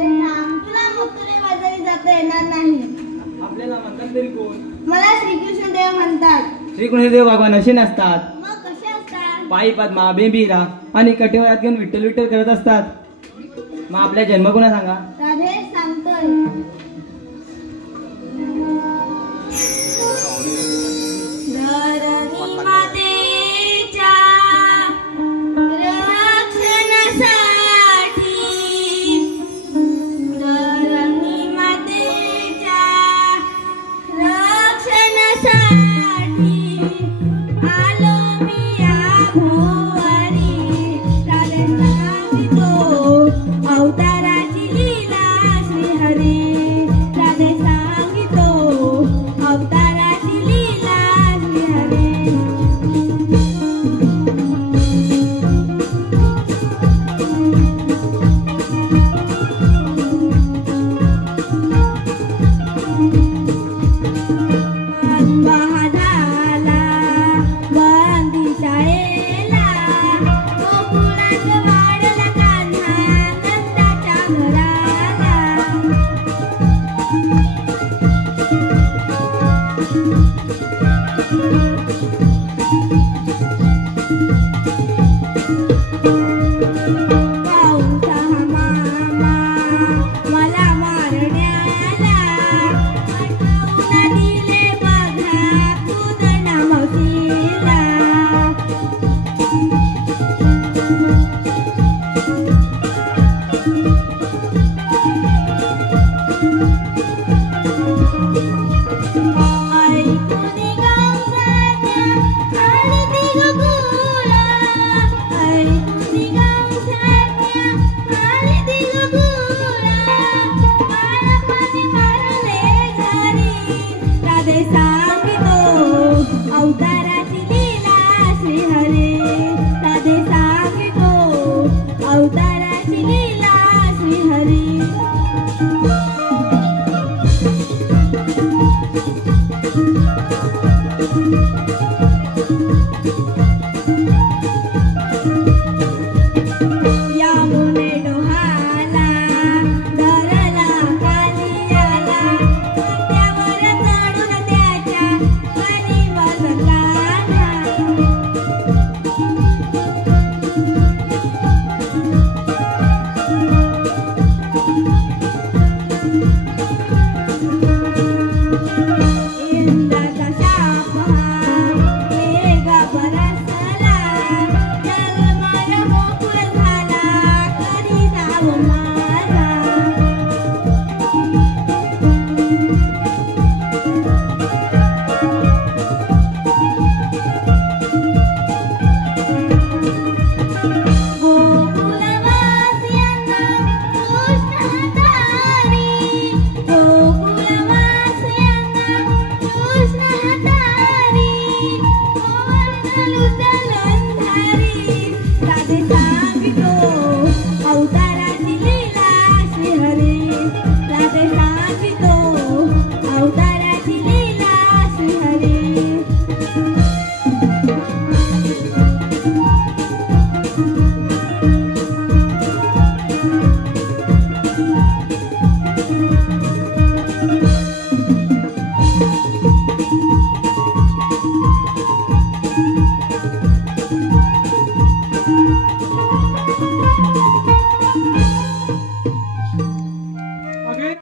अरे थांब, तुला मथुरे बाजारी जाता येणार नाही. आपल्याला म्हणतात तरी कोण? मला श्रीकृष्ण देव म्हणतात. श्रीकृष्णदेव भगवान असे नसतात. मग कसे असतात? पायी पद्मा बेंबीरा आणि कटिवळ्यात घेऊन विठ्ठल विठ्ठल करत असतात. मग आपल्या जन्म कोणा सांगा? राधे सांगतोय. धरणी मातेच्या रक्षणासाठी, धरणी मातेच्या रक्षणासाठी आलो मी या भुवरी. राधे सांगितो अवताराची लीला श्रीहरी. राधे सांगितो अवताराची लीला श्रीहरी. अनबहा झाला बंदी शाळेला, गोकुळात वाढला कान्हा नंदाच्या घराला. पाऊसा मामा मला मारण्याला, आठवून दिले बघा पूजना मावशीला. ऐकुनी गावसाच्या आरती गोकुळा, ऐकुनी गावसाच्या आरती गोकुळा. बाळापाणी मारले घरी. राधे सांगितो अवताराची लीला श्रीहरी. राधे सांगितो अवताराची लीला श्रीहरी. यामुने डोहाला धरला कालियाला, त्यावर चढून त्याच्या करी बसला. इंद्राचा शाप मेघा बरसला, जलमय मोकळ झाला करी जाव माझा.